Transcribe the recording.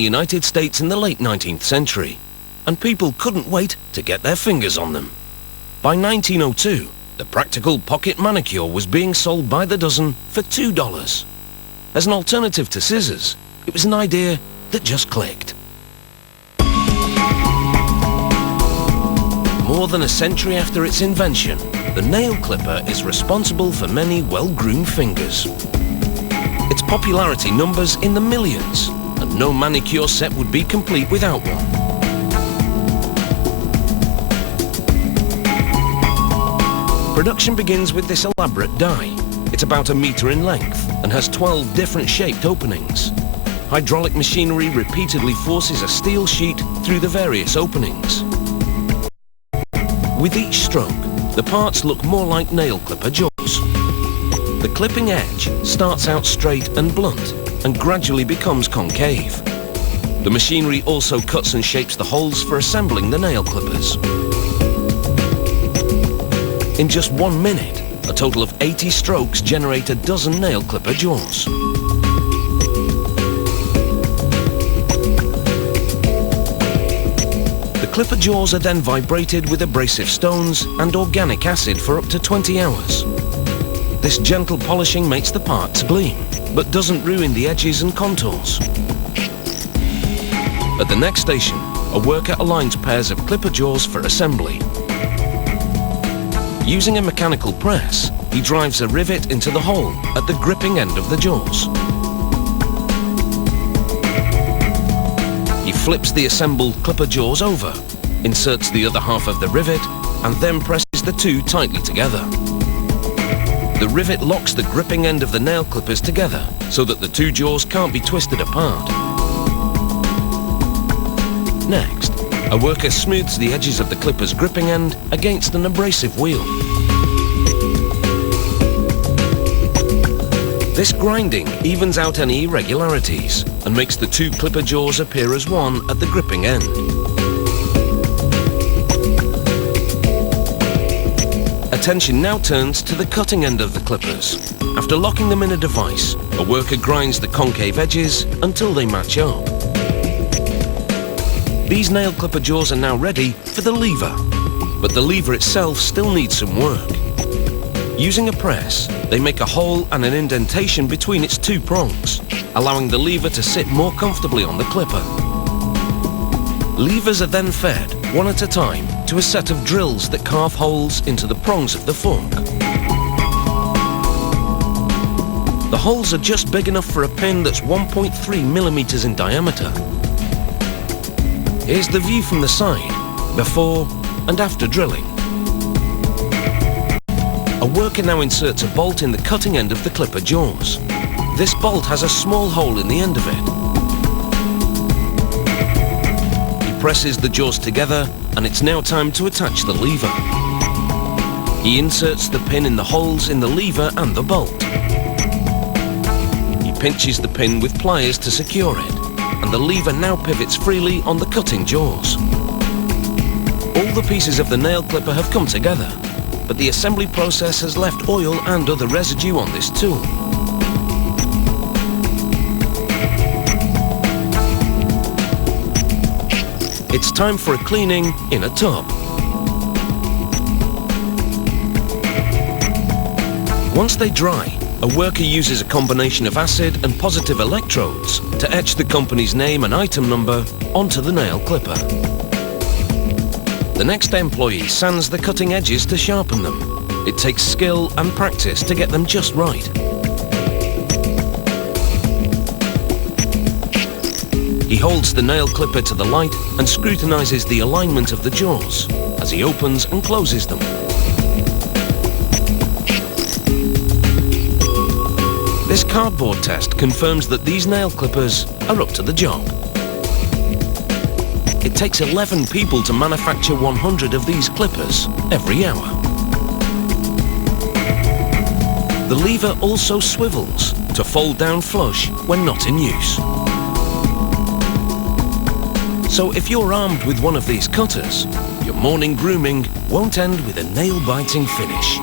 the United States in the late 19th century, and people couldn't wait to get their fingers on them. By 1902, the practical pocket manicure was being sold by the dozen for $2. As an alternative to scissors, it was an idea that just clicked. More than a century after its invention, the nail clipper is responsible for many well-groomed fingers. Its popularity numbers in the millions, and no manicure set would be complete without one. Production begins with this elaborate die. It's about 1 meter in length and has 12 different shaped openings. Hydraulic machinery repeatedly forces a steel sheet through the various openings. With each stroke, the parts look more like nail clipper jaws. The clipping edge starts out straight and blunt and gradually becomes concave. The machinery also cuts and shapes the holes for assembling the nail clippers. In just 1 minute, a total of 80 strokes generate a dozen nail clipper jaws. The clipper jaws are then vibrated with abrasive stones and organic acid for up to 20 hours. This gentle polishing makes the parts gleam, but doesn't ruin the edges and contours. At the next station, a worker aligns pairs of clipper jaws for assembly. Using a mechanical press, he drives a rivet into the hole at the gripping end of the jaws. He flips the assembled clipper jaws over, inserts the other half of the rivet, and then presses the two tightly together. The rivet locks the gripping end of the nail clippers together so that the two jaws can't be twisted apart. Next, a worker smooths the edges of the clipper's gripping end against an abrasive wheel. This grinding evens out any irregularities and makes the two clipper jaws appear as one at the gripping end. Attention now turns to the cutting end of the clippers. After locking them in a device, a worker grinds the concave edges until they match up. These nail clipper jaws are now ready for the lever, but the lever itself still needs some work. Using a press, they make a hole and an indentation between its two prongs, allowing the lever to sit more comfortably on the clipper. Levers are then fed, one at a time, to a set of drills that carve holes into the prongs of the fork. The holes are just big enough for a pin that's 1.3 millimeters in diameter. Here's the view from the side, before and after drilling. A worker now inserts a bolt in the cutting end of the clipper jaws. This bolt has a small hole in the end of it. He presses the jaws together, and it's now time to attach the lever. He inserts the pin in the holes in the lever and the bolt. He pinches the pin with pliers to secure it, and the lever now pivots freely on the cutting jaws. All the pieces of the nail clipper have come together, but the assembly process has left oil and other residue on this tool. It's time for a cleaning in a tub. Once they dry, a worker uses a combination of acid and positive electrodes to etch the company's name and item number onto the nail clipper. The next employee sands the cutting edges to sharpen them. It takes skill and practice to get them just right. He holds the nail clipper to the light and scrutinizes the alignment of the jaws as he opens and closes them. This cardboard test confirms that these nail clippers are up to the job. It takes 11 people to manufacture 100 of these clippers every hour. The lever also swivels to fold down flush when not in use. So if you're armed with one of these cutters, your morning grooming won't end with a nail-biting finish.